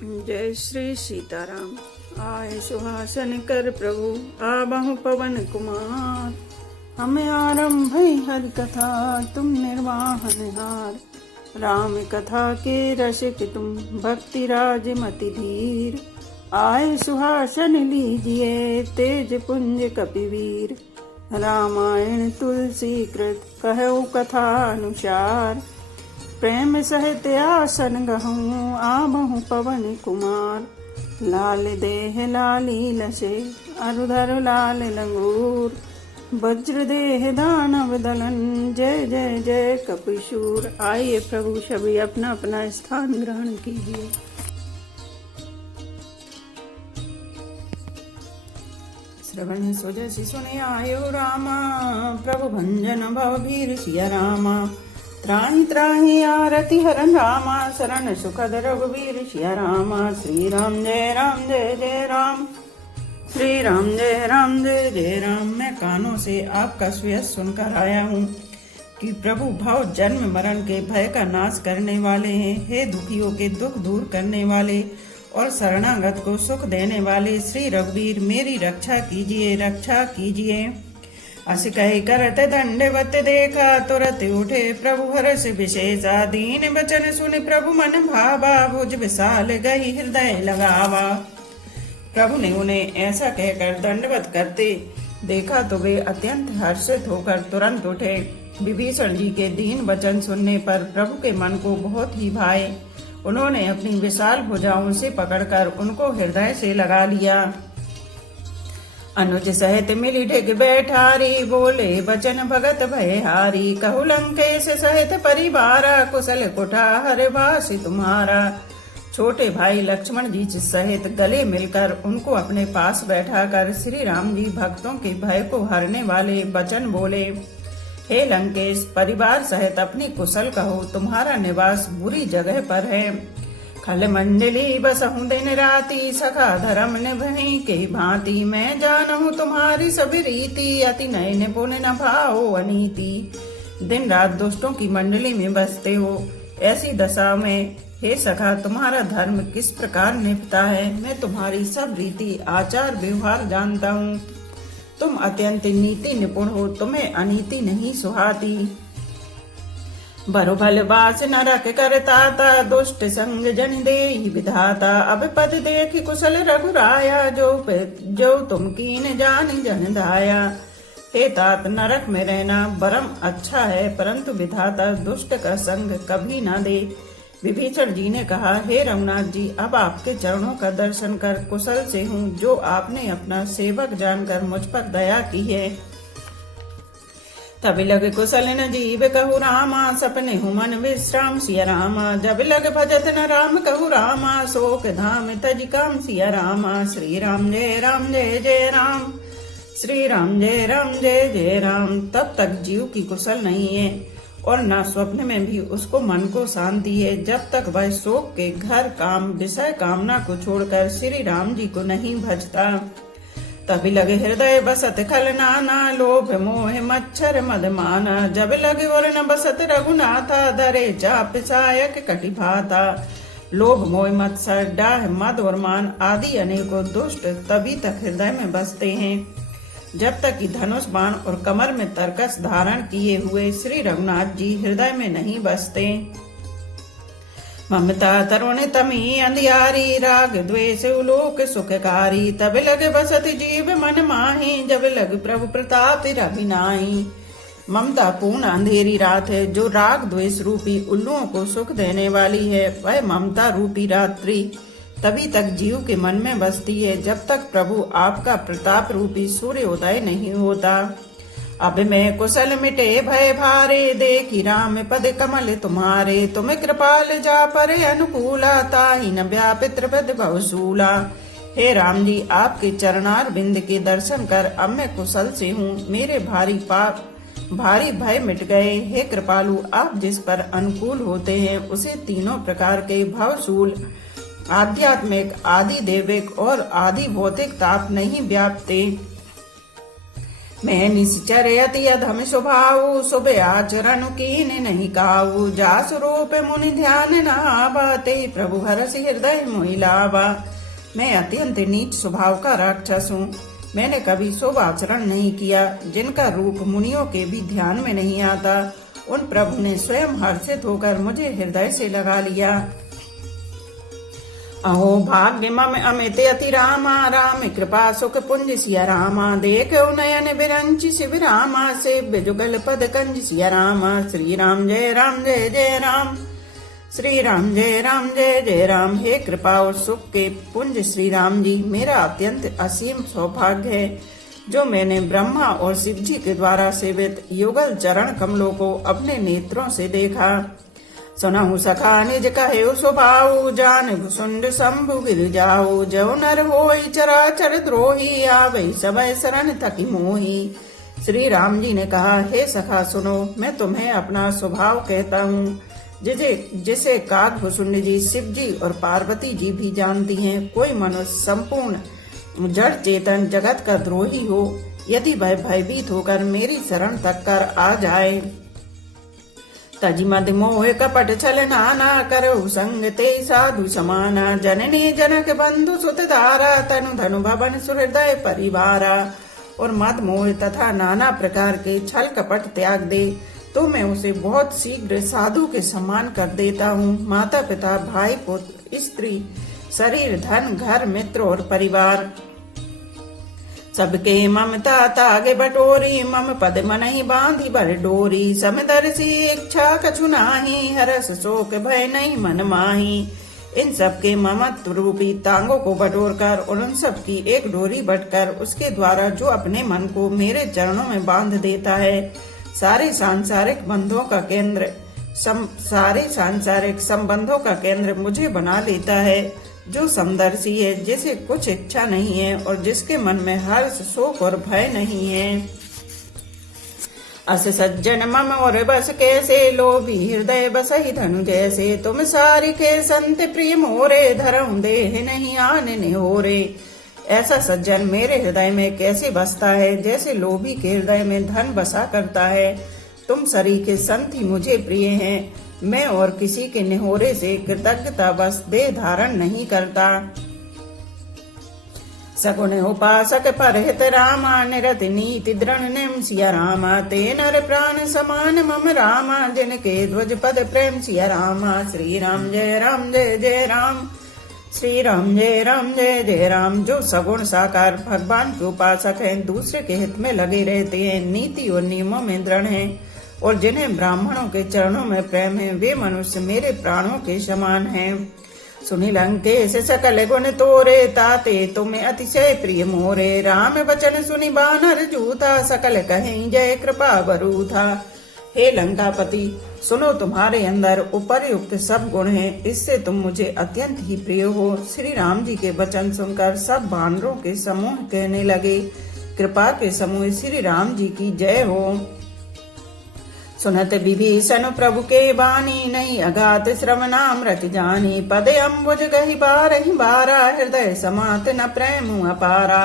जय श्री सीताराम। आए सुहासन कर प्रभु आबहु पवन कुमार। हमें आरंभ हरि कथा तुम निर्वाहन हार। राम कथा के रसिक तुम भक्ति राज मति धीर। आए सुहासन लीजिए तेज पुंज कपिवीर। रामायण तुलसी कृत कहु कथा अनुसार। प्रेम सहित आसन गहूँ आबहु पवन कुमार। लाल देह लाली लसे अरुधर लाल लंगूर। वज्र देह दानव दलन जय जय जय कपिशूर। आइए प्रभु सभी अपना अपना स्थान ग्रहण कीजिए। श्रवण सुजसि सुने आयो रामा। प्रभु भंजन भवभीर सिया रामा। त्राहि त्राहि आरति हरन रामा। शरण सुखद रघुवीर सिया रामा। श्री राम जय जय राम। श्री राम जय जय राम। मैं कानों से आपका सुयस सुनकर आया हूँ कि प्रभु भव जन्म मरण के भय का नाश करने वाले हैं। हे दुखियों के दुख दूर करने वाले और शरणागत को सुख देने वाले श्री रघुवीर मेरी रक्षा कीजिए। अस कहि करत दंडवत देखा तुरत उठे प्रभु हर्ष विशेषा। दीन बचन सुनि प्रभु मन भावा। भुज विशाल गही हृदय लगावा। प्रभु ने उन्हें ऐसा कहकर दंडवत करते देखा तो वे अत्यंत हर्षित होकर तुरंत उठे। विभीषण जी के दीन वचन सुनने पर प्रभु के मन को बहुत ही भाए। उन्होंने अपनी विशाल भुजाओं से पकड़कर उनको हृदय से लगा लिया। अनुज सहित मिली ढिग बैठारी। बोले बचन भगत भयहारी। कहु लंकेश सहित परिवारा। कुशल कुठार वासी तुम्हारा। छोटे भाई लक्ष्मण जी सहित गले मिलकर उनको अपने पास बैठाकर श्री राम जी भक्तों के भय को हरने वाले वचन बोले। हे लंकेश, परिवार सहित अपनी कुशल कहो। तुम्हारा निवास बुरी जगह पर है। खल मंडली बसहु दिन राति। सखा धर्म निभहि के भांति। मैं जानहु तुम्हारी सभी रीति। अति नय निपुण न भाओ अनीति। दिन रात दुष्टों की मंडली में बसते हो। ऐसी दशा में हे सखा तुम्हारा धर्म किस प्रकार निभता है। मैं तुम्हारी सब रीति आचार व्यवहार जानता हूँ। तुम अत्यंत नीति निपुण हो। तुम्हें अनीति नहीं सुहाती। बरु भल बास नरक करताता। दुष्ट संग जन देहि विधाता। अब पद देखि कुशल रघुराया। जो तुम कीन जान जन दाया। हे तात, नरक में रहना बरम अच्छा है, परंतु विधाता दुष्ट का संग कभी न दे। विभीषण जी ने कहा, हे रघुनाथ जी, अब आपके चरणों का दर्शन कर कुशल से हूँ, जो आपने अपना सेवक जानकर मुझ पर दया की है। तब लग कुशल न जीव कहु रामा। सपने हूँ मन विश्राम सिया रामा। जब लग भजत न राम कहु रामा। शोक धाम तज काम सिया रामा। श्री राम जय जय राम। श्री राम जय जय राम। तब तक जीव की कुशल नहीं है और न स्वप्न में भी उसको मन को शांति है, जब तक वह शोक के घर काम विषय कामना को छोड़कर श्री राम जी को नहीं भजता। तभी लगे हृदय बसत खल नाना। लोभ मोह मच्छर मदमाना। जब लगे और न बसत रघुनाथा। धरे चाप सायक कटि भाता। लोभ मोह मत्सर डाह मद और मान आदि अनेकों दुष्ट तभी तक हृदय में बसते हैं जब तक कि धनुष बाण और कमर में तरकस धारण किए हुए श्री रघुनाथ जी हृदय में नहीं बसते। ममता तरुण तमी अंधियारी। राग द्वेष उलोक सुखकारी। तब लग बसत जीव मन माही। जब लग प्रभु प्रताप रवि नाहि। ममता पूर्ण अंधेरी रात है जो राग द्वेष रूपी उल्लुओं को सुख देने वाली है। वह ममता रूपी रात्रि तभी तक जीव के मन में बसती है जब तक प्रभु आपका प्रताप रूपी सूर्य उदय नहीं होता। अब मैं कुशल मिटे भय भारे। देखी राम पद कमल तुम्हारे। तुम कृपाल जा पर अनुकूला। ताहि न व्यापित पद बहुसूला। हे राम जी, आपके चरणार बिंद के दर्शन कर अब मैं कुशल से हूँ। मेरे भारी भय मिट गए। हे कृपालु, आप जिस पर अनुकूल होते हैं उसे तीनों प्रकार के भवशूल आध्यात्मिक आदि देविक और आदि भौतिक ताप नहीं व्यापते। मैं निश्चर अति अधम स्वभाव, शुभ आचरण कीन नहीं काऊ। जासु रूप मुनि ध्यान न आवा, ते प्रभु हरस हृदय मोहि लावा। मैं अत्यंत नीच स्वभाव का राक्षस हूँ। मैंने कभी शुभ आचरण नहीं किया, जिनका रूप मुनियों के भी ध्यान में नहीं आता। उन प्रभु ने स्वयं हर्षित होकर मुझे हृदय से लगा लिया। अहो भाग्य मम अमित अति रामा, राम कृपा सुख पुंज सिया रामा। देखो नयन बिरंच शिव रामा, से बिजुगल पद कंज सिया रामा। श्री राम जय राम जय जय राम, श्री राम जय जय राम। हे कृपा और सुख के पुंज श्री राम जी, मेरा अत्यंत असीम सौभाग्य है जो मैंने ब्रह्मा और शिव जी के द्वारा सेवित युगल चरण कमलों को अपने नेत्रों से देखा। सुनहु सखा निज कहे स्वभाव, जान भुसुंड शंभु गिर जाऊ। जो नर होई चराचर द्रोही, आवे सबय शरण थकी मोही। श्री राम जी ने कहा, हे सखा सुनो, मैं तुम्हें अपना स्वभाव कहता हूँ, जिसे काग भुसुंड जी, शिव जी और पार्वती जी भी जानती हैं। कोई मनुष्य संपूर्ण जड़ चेतन जगत का द्रोही हो, यदि वह भयभीत होकर मेरी शरण तक कर आ जाए, तज मद मोह कपट छल नाना, करहु संग ते साधु समाना। जननी जनक बंधु सुत धारा, तनु धनु भवन सुहृदय परिवारा। और मद मोह तथा नाना प्रकार के छल कपट त्याग दे, तो मैं उसे बहुत शीघ्र साधु के समान कर देता हूँ। माता पिता भाई पुत्र स्त्री शरीर धन घर मित्र और परिवार सबके ममता तागे बटोरी। मम पद मनहि बांधी बर डोरी, समदर्शी इच्छा कछु नाही, हरस शोक भय नहीं मन माही। इन सबके ममत्व रूपी तांगों को बटोर कर और उन सब की एक डोरी बटकर उसके द्वारा जो अपने मन को मेरे चरणों में बांध देता है, सारे सांसारिक संबंधों का केंद्र मुझे बना लेता है। जो समदर्शी है, जिसे कुछ इच्छा नहीं है और जिसके मन में हर्ष शोक और भय नहीं है। अस सज्जन मम और बस कैसे, लोभी हृदय बसहि धनु जैसे। तुम सारिके संत प्रिय मोरे, धरऊं देह नहीं आने होरे। ऐसा सज्जन मेरे हृदय में कैसे बसता है, जैसे लोभी के हृदय में धन बसा करता है। तुम सरीखे संत ही मुझे प्रिय हैं। मैं और किसी के निहोरे से कृतज्ञता बस देह धारण नहीं करता। सगुण उपासक परहित रामा, निरत नीति दृढ़ निम सिया रामा। ते नर प्राण समान मम रामा, जिनके ध्वज पद प्रेम सिया रामा। श्री राम जय जय राम, श्री राम जय जय राम। जो सगुण साकार भगवान के उपासक हैं, दूसरे के हित में लगे रहते हैं, नीति और नियमों में दृढ़ हैं और जिन्हें ब्राह्मणों के चरणों में प्रेम है, वे मनुष्य मेरे प्राणों के समान हैं। सुनि लंकेश सकल गुण तोरे, ताते तुम्हें अतिशय प्रिय मोरे। राम वचन सुनि बानर जूथा, सकल कहें जय कृपा बरू था। हे लंकापति, सुनो, तुम्हारे अंदर उपर्युक्त सब गुण हैं, इससे तुम मुझे अत्यंत ही प्रिय हो। श्री राम जी के वचन सुनकर सब वानरों के समूह कहने लगे, कृपा के समूह श्री राम जी की जय हो। सुनत विभीषण प्रभु के बानी, नहीं अगात श्रवणामृत जानी। पद अम्बुज गहि बारा, हृदय समात न प्रेम अपारा।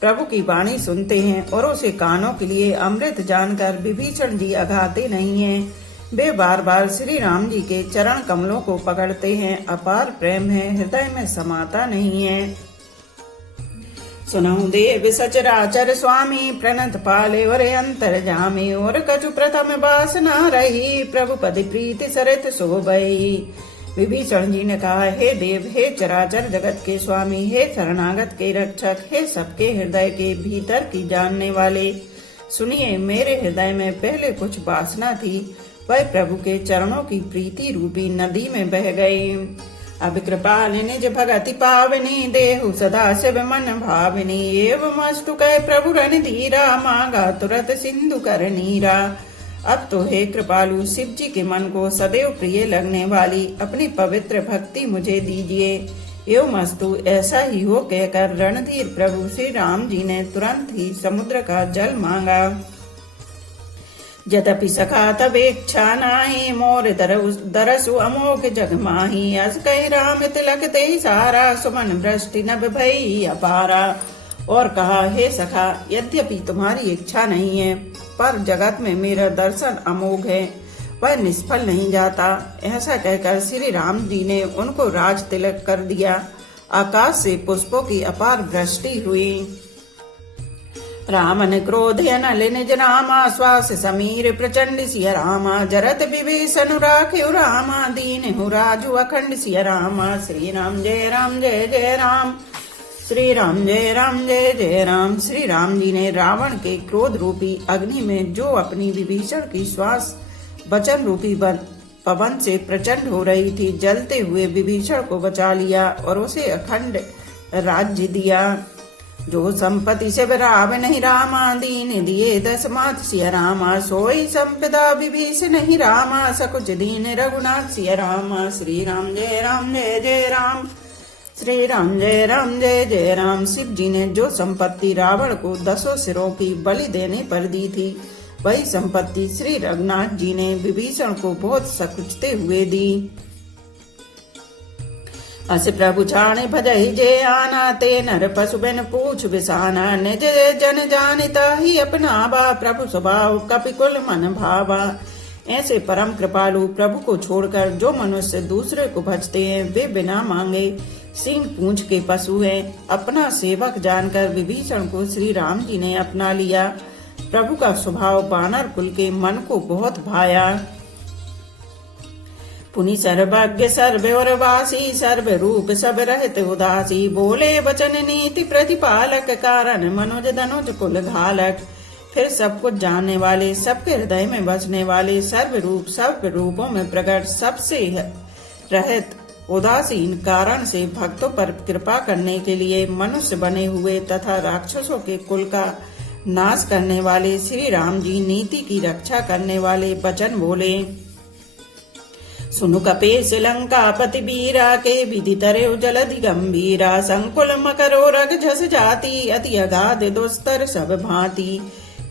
प्रभु की वाणी सुनते हैं और उसे कानों के लिए अमृत जानकर विभीषण जी अघाते नहीं हैं। वे बार बार श्री राम जी के चरण कमलों को पकड़ते हैं। अपार प्रेम है, हृदय में समाता नहीं है। सुनहु देव सचराचर स्वामी, प्रणत पाले और अंतर जामी। और कछु प्रथम वासना रही, प्रभु पद प्रीति सरित शोभई। विभीषण जी ने कहा, हे देव, हे चराचर जगत के स्वामी, हे शरणागत के रक्षक, हे सबके हृदय के भीतर की जानने वाले, सुनिए, मेरे हृदय में पहले कुछ वासना थी, वह प्रभु के चरणों की प्रीति रूपी नदी में बह गई। अब कृपाल निज भगति पावनी, देहु सदा शिव मन भावनी। एवं अस्तु कह प्रभु रणधीरा, मांगा तुरत सिंधु कर नीरा। अब तो हे कृपालु, शिव जी के मन को सदैव प्रिय लगने वाली अपनी पवित्र भक्ति मुझे दीजिए। एवं अस्तु, ऐसा ही हो कहकर रणधीर प्रभु श्री राम जी ने तुरंत ही समुद्र का जल मांगा। यद्यपि सखा तब इच्छा नाई, मोर दरसु अमोघ जग माही। अस कही राम तिलक ते सारा, सुमन वृष्टि नभ भई अपारा। और कहा, हे सखा, यद्यपि तुम्हारी इच्छा नहीं है, पर जगत में मेरा दर्शन अमोघ है, वह निष्फल नहीं जाता। ऐसा कहकर श्री राम जी ने उनको राज तिलक कर दिया। आकाश से पुष्पों की अपार वृष्टि हुई। रामन क्रोध अनल निज रामा, श्वास समीर प्रचंड सिय रामा, जरत विभीषण राख्यो रामा, दीन हु राजु अखंड सिय रामा। श्री राम जय राम जय जय राम, श्री राम जय राम जय जय राम। श्री राम जी ने रावण के क्रोध रूपी अग्नि में जो अपनी विभीषण की श्वास वचन रूपी पवन से प्रचंड हो रही थी, जलते हुए विभीषण को बचा लिया और उसे अखंड राज्य दिया। जो संपत्ति से राव नहीं रामा, दीन दिए दस मात सिय रामा, सोई संपदा विभीषण नहीं रामा, सकुच दीन रघुनाथ सिय रामा। श्री राम जय राम जय जय राम, श्री राम जय राम जय जय राम। शिव जी ने जो संपत्ति रावण को 10 सिरों की बलि देने पर दी थी, वही संपत्ति श्री रघुनाथ जी ने विभीषण को बहुत सकुचते हुए दी। अस प्रभु छाणे भजहि जे आना, ते नर पशु बिन पूछ बिसाना, निज जन जानिता ही अपनावा, प्रभु स्वभाव कपिकुल मन भावा। ऐसे परम कृपालु प्रभु को छोड़कर जो मनुष्य दूसरे को भजते हैं, वे बिना मांगे सींग पूंछ के पशु हैं। अपना सेवक जानकर विभीषण को श्री राम जी ने अपना लिया। प्रभु का स्वभाव वानर कुल के मन को बहुत भाया। पुनि सर्वज्ञ सर्ववासी, सर्व रूप सब रहत उदासी, बोले वचन नीति प्रतिपालक, कारण मनोज धनुज कुल घालक। फिर सब कुछ जानने वाले, सबके हृदय में बसने वाले, सर्व रूपों में प्रकट, सबसे रहत उदासीन, कारण से भक्तों पर कृपा करने के लिए मनुष्य बने हुए तथा राक्षसों के कुल का नाश करने वाले श्री राम जी नीति की रक्षा करने वाले वचन बोले। सुनु कपीस लंका पति बीरा, के विधि तरेउ जलधि गंभीरा, संकुल मकरो रग झस जाती, अति अगाध दुस्तर सब भांति।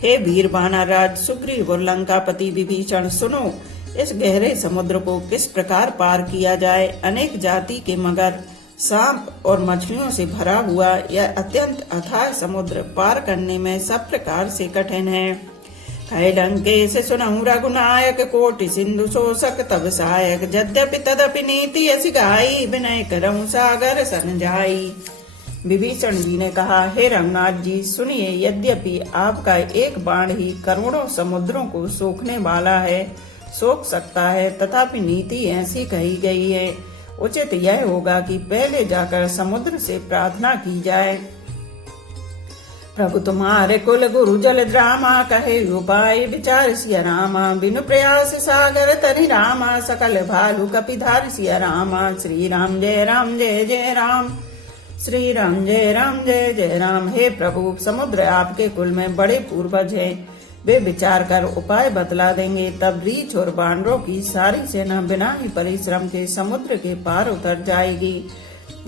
हे वीर वानरराज सुग्रीव और लंकापति विभीषण, सुनो, इस गहरे समुद्र को किस प्रकार पार किया जाए। अनेक जाति के मगर, सांप और मछलियों से भरा हुआ यह अत्यंत अथाह समुद्र पार करने में सब प्रकार से कठिन है। कहे लंकेश सुनहु रघुनायक, कोटि सिंधु शोषक तब सहायक, यद्यपि तदपि नीति ऐसी गाई, विनय करऊं सागर सन जाई। विभीषण जी ने कहा, हे रघुनाथ जी, सुनिए, यद्यपि आपका एक बाण ही करोड़ों समुद्रों को सोखने वाला है, सोख सकता है, तथापि नीति ऐसी कही गई है। उचित यह होगा कि पहले जाकर समुद्र से प्रार्थना की जाए। प्रभु तुम्हारे कुल गुरु जल द्रामा, कहे उपाय विचार सिय रामा, बिनु प्रयास सागर तरि रामा, सकल भालु कपिधार सिय रामा। श्री राम जय राम जय जय राम, श्री राम जय राम जय जय राम। हे प्रभु, समुद्र आपके कुल में बड़े पूर्वज हैं, वे विचार कर उपाय बतला देंगे, तब रीछ और बानरों की सारी सेना बिना ही परिश्रम के समुद्र के पार उतर जाएगी।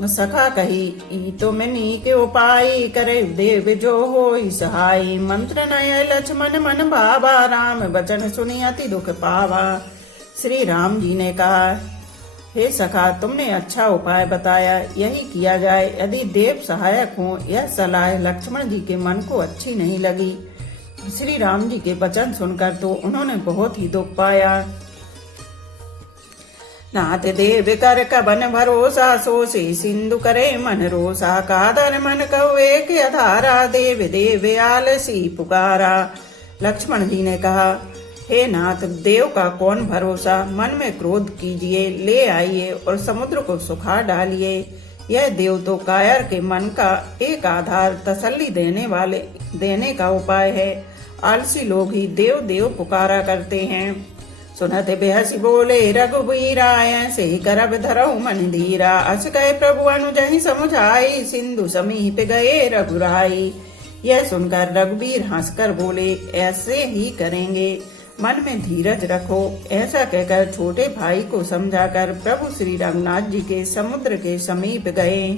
सखा कही, तो मिनी के उपाय करे देव जो होई सहाय, मंत्र नय लक्ष्मण मन भावा, राम वचन सुनी अति दुख पावा। श्री राम जी ने कहा, हे सखा, तुमने अच्छा उपाय बताया, यही किया जाए। यदि देव सहायक हो, यह सलाह लक्ष्मण जी के मन को अच्छी नहीं लगी। श्री राम जी के वचन सुनकर तो उन्होंने बहुत ही दुख पाया। नाथ देव कर कबन भरोसा, सो से सिंधु करे मन रोसा, कादर मन कहो एक अधारा, देव देव आलसी पुकारा। लक्ष्मण जी ने कहा, हे नाथ, देव का कौन भरोसा, मन में क्रोध कीजिए, ले आइए और समुद्र को सुखा डालिए। यह देव तो कायर के मन का एक आधार, तसल्ली देने का उपाय है। आलसी लोग ही देव देव पुकारा करते हैं। सुनत बेहसी बोले रघुबीरा, ऐसे ही करब धरऊ मन धीरा, अस कहे प्रभु अनुजहि समुझाई, सिंधु समीप गए रघुराई। यह सुनकर रघुबीर हंसकर बोले, ऐसे ही करेंगे, मन में धीरज रखो। ऐसा कहकर छोटे भाई को समझाकर प्रभु श्री रघुनाथ जी के समुद्र के समीप गए।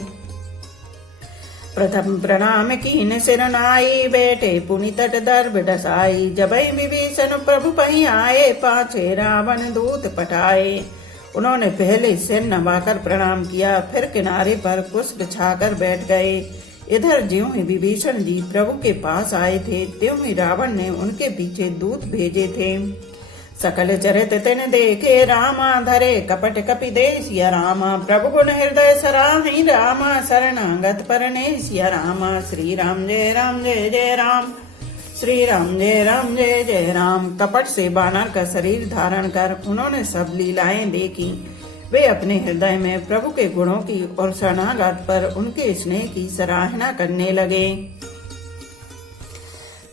प्रथम प्रणाम कीन सिर नाई, बैठे पुनि तट दर्भ डसाई, जबै विभीषण प्रभु पही आए, पाछे रावण दूत पठाए। उन्होंने पहले सिर नवाकर प्रणाम किया, फिर किनारे पर कुश बिछाकर बैठ गए। इधर ज्यों ही विभीषण जी प्रभु के पास आए थे, त्यों ही रावण ने उनके पीछे दूत भेजे थे। सकल चरित तिन देखे रामा, धरे कपट कपि दे सिया रामा। प्रभु गुण हृदय सराहि रामा, शरणागत परने सिया रामा। श्री राम जय राम जय जय राम, श्री राम जय राम जय जय राम। कपट से बानर का शरीर धारण कर उन्होंने सब लीलाएं देखी। वे अपने हृदय में प्रभु के गुणों की और शरणागत पर उनके स्नेह की सराहना करने लगे।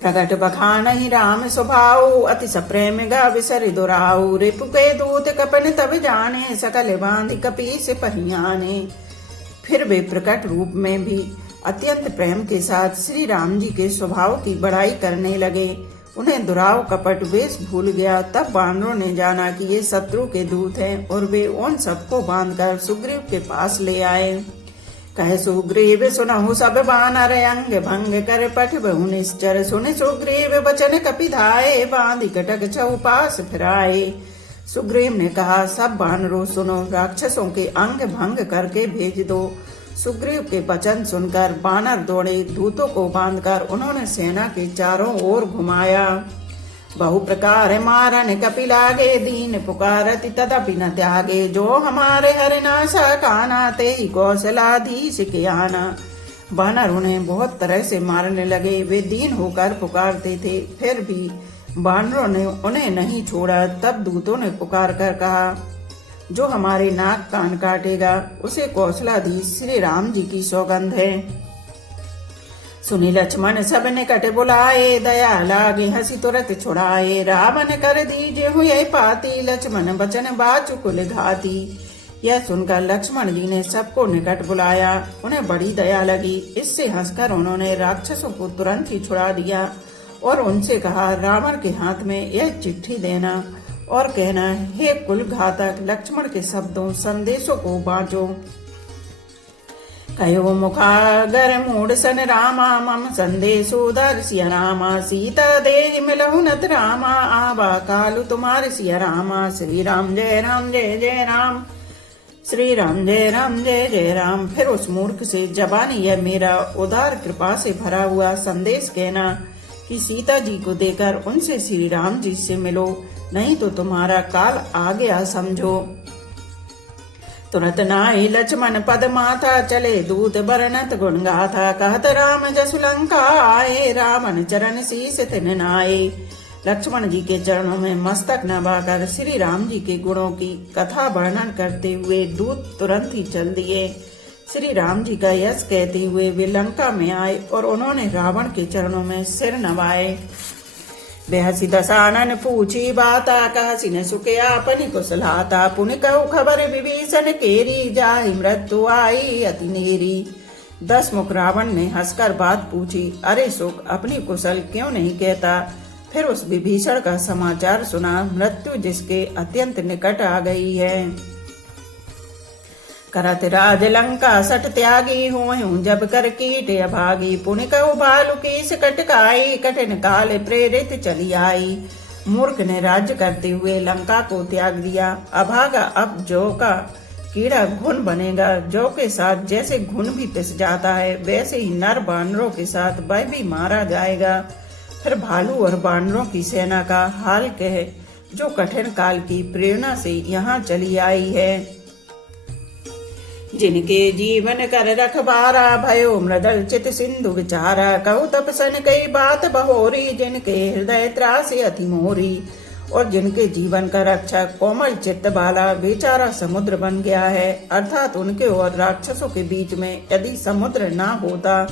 प्रगट बखानहि राम स्वभाव, अति सप्रेम गा विसरि दुराऊ। रिपु के दूत कपन तब जाने, सकल बांधि कपीस पहियाने। फिर वे प्रकट रूप में भी अत्यंत प्रेम के साथ श्री राम जी के स्वभाव की बड़ाई करने लगे। उन्हें दुराव कपट वेश भूल गया। तब बानरों ने जाना कि ये शत्रु के दूत हैं और वे उन सबको बांधकर सुग्रीव के पास ले आए। कहे सुग्रीव सुनहु सब बानर, अंग भंग कर पठ बहु निश्चर। सुन सुग्रीव बचन कपिधाए, बांधि कटक चौपास फिराए। सुग्रीव ने कहा, सब बानरों सुनो, राक्षसों के अंग भंग करके भेज दो। सुग्रीव के वचन सुनकर बानर दौड़े। दूतों को बांधकर उन्होंने सेना के चारों ओर घुमाया। बहु प्रकार मारन कपि लागे, दीन पुकारति तदपि न त्यागे। जो हमारे हरिनाशा काना, ते ही कौशलाधीश के आना। बानर उन्हें बहुत तरह से मारने लगे। वे दीन होकर पुकारते थे, फिर भी बानरों ने उन्हें नहीं छोड़ा। तब दूतों ने पुकार कर कहा, जो हमारे नाक कान काटेगा उसे कौशलाधीश श्री राम जी की सौगंध है। सुनी लक्ष्मण सब निकट बुलाए, दया लागे हंसी तुरंत छुड़ाए। रावण कर दीजे हुए पाती, लक्ष्मण बचन बाचु कुल घाती। यह सुनकर लक्ष्मण जी ने सबको निकट बुलाया। उन्हें बड़ी दया लगी। इससे हंसकर उन्होंने राक्षसों को तुरंत ही छुड़ा दिया और उनसे कहा, रावण के हाथ में यह चिट्ठी देना और कहना, हे कुल घातक, लक्ष्मण के शब्दों संदेशों को बांचो। कहो मुखागर मूड सन रामा, मम संदेशो दर्शिया रामा। सीता देहि मिलहु नत रामा, आबा कालु तुम्हारे सिया रामा। श्री राम जय राम जय जय राम, श्री राम जय राम जय जय राम। फिर उस मूर्ख से, जबानी यह मेरा उदार कृपा से भरा हुआ संदेश कहना कि सीता जी को देकर उनसे श्री राम जी से मिलो, नहीं तो तुम्हारा काल आ गया समझो। तुरंत नाहि लक्ष्मण पद माथा, चले दूत बरनत गुण गाथा। कहत राम जसु लंका आए, रावण चरण शीस तिन नाए। लक्ष्मण जी के चरणों में मस्तक नवाकर श्री राम जी के गुणों की कथा वर्णन करते हुए दूत तुरंत ही चल दिए। श्री राम जी का यश कहते हुए वे लंका में आए और उन्होंने रावण के चरणों में सिर नवाए। बेहसी दसानन पूछी बाता, कहसी न सुके आपनि कुशलाता। पुनि कहु खबर विभीषण केरी, जाहि मृत्यु आई अति नेरी। 10 मुख रावण ने हंसकर बात पूछी, अरे सुख, अपनी कुशल क्यों नहीं कहता। फिर उस विभीषण का समाचार सुना, मृत्यु जिसके अत्यंत निकट आ गई है। करत राज लंका सट त्यागी, हूँ जब कर कीट अभागी। पुनि कहु भालु कीस कटकाई, कठिन काल प्रेरित चली आई। मूर्ख ने राज्य करते हुए लंका को त्याग दिया। अभागा अब जौ का कीड़ा घुन बनेगा। जौ के साथ जैसे घुन भी पिस जाता है, वैसे ही नर बानरों के साथ वह भी मारा जाएगा। फिर भालू और बानरों की सेना का हाल कह, जो कठिन काल की प्रेरणा से यहाँ चली आई है। जिनके जीवन कर रखबारा, भयो मृदल चित सिंधु विचारा। कहु तपसन कई बात बहोरी, जिनके हृदय त्रासे अति मोरी। और जिनके जीवन का रक्षक कोमल चित्त वाला बेचारा समुद्र बन गया है। अर्थात उनके और राक्षसों के बीच में यदि समुद्र ना होता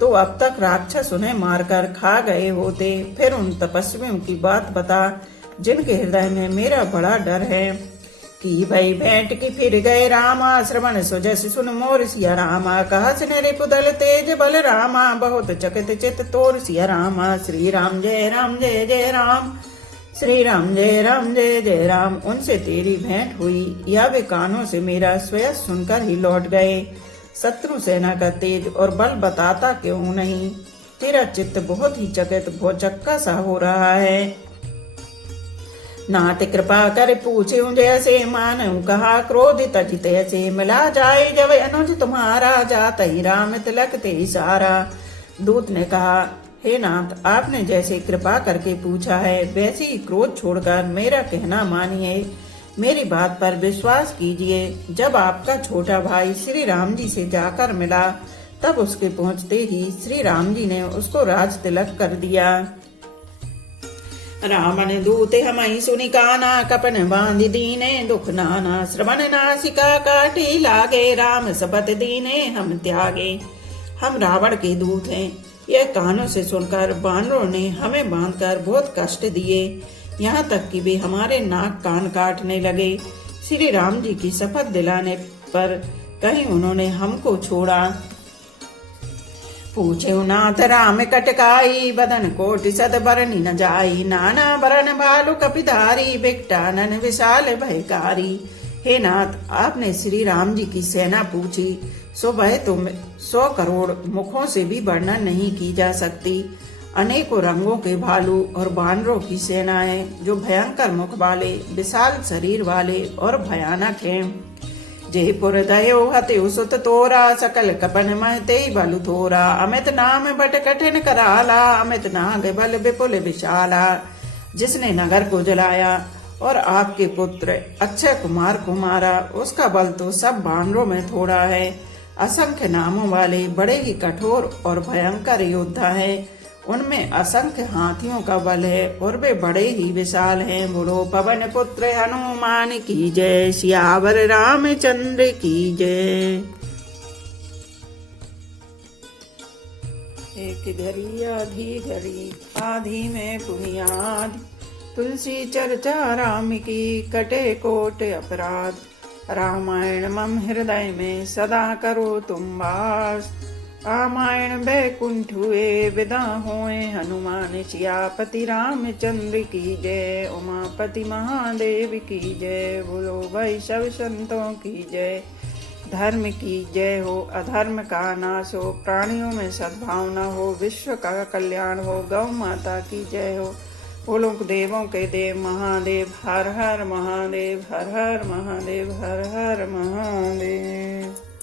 तो अब तक राक्षस उन्हें मारकर खा गए होते। फिर उन तपस्वियों की बात बता, जिनके हृदय में मेरा बड़ा डर है। की भई भेंट की फिर गए रामा, श्रवण सुजस सुन मोर सिया रामा। कहस रिपुदल तेज बल रामा, बहुत चकित चित तोर सिया रामा। श्री राम जय राम जय जय राम, श्री राम जय राम जय जय राम। उनसे तेरी भेंट हुई या वे कानों से मेरा स्वयं सुनकर ही लौट गए। शत्रु सेना का तेज और बल बताता क्यों नहीं। तेरा चित्त बहुत ही चकित भौचक्का सा हो रहा है। नाथ कृपा कर पूछ्યું जैसे, मानव कहा क्रोधित अजित ऐसे, मिला जाए जब अनुज तुम्हारा, जाता ही राम तिलक ते सारा। दूत ने कहा, हे नाथ, आपने जैसे कृपा करके पूछा है वैसे ही क्रोध छोड़कर मेरा कहना मानिए, मेरी बात पर विश्वास कीजिए। जब आपका छोटा भाई श्री राम जी से जाकर मिला तब उसके पहुंचते ही श्री राम जी ने उसको राज तिलक कर दिया। रावण दूते हमई सुनि काना, कपन बांधि दीने दुख नाना, श्रवण नासिका काटी लागे, राम शपथ दीने हम त्यागे। हम रावण के दूत हैं, यह कानों से सुनकर बानरों ने हमें बांधकर बहुत कष्ट दिए, यहाँ तक कि वे हमारे नाक कान काटने लगे। श्री राम जी की शपथ दिलाने पर कहीं उन्होंने हमको छोड़ा। पूछे नाथ राम कटकाई, बदन कोटि सद बरनी न जाई, नाना बरन बालु कपिधारी, बिकटानन विशाल भयकारी। हे नाथ, आपने श्री राम जी की सेना पूछी, सो वह तो 100 करोड़ मुखों से भी वर्णन नहीं की जा सकती। अनेकों रंगों के भालू और बानरों की सेनाएं जो भयंकर मुख वाले, विशाल शरीर वाले और भयानक हैं। जयपुर दयो हते सुत तोरा, सकल कपन महते बलु थोरा, अमित नाम बट कठिन कराला, अमित नाग बल विपुल विशाला। जिसने नगर को जलाया और आपके पुत्र अक्षय कुमार को मारा, उसका बल तो सब बानरों में थोड़ा है। असंख्य नामों वाले बड़े ही कठोर और भयंकर योद्धा है, उनमें असंख्य हाथियों का बल है और वे बड़े ही विशाल हैं। बोलो पवन पुत्र हनुमान की जय, सियावर रामचंद्र की जय। एक घड़ी आधी घड़ी आधी में पुनियाद, तुलसी चर्चा राम की कटे कोट अपराध। रामायण मम हृदय में सदा करो तुम वास, रामायण बैकुंठ हुए विदा होए हनुमान। सियापति रामचंद्र की जय, उमापति महादेव की जय। बोलो भाई सब संतों की जय। धर्म की जय हो, अधर्म का नाश हो, प्राणियों में सद्भावना हो, विश्व का कल्याण हो, गौ माता की जय हो। बोलो देवों के देव महादेव, हर हर महादेव, हर हर महादेव, हर हर महादेव।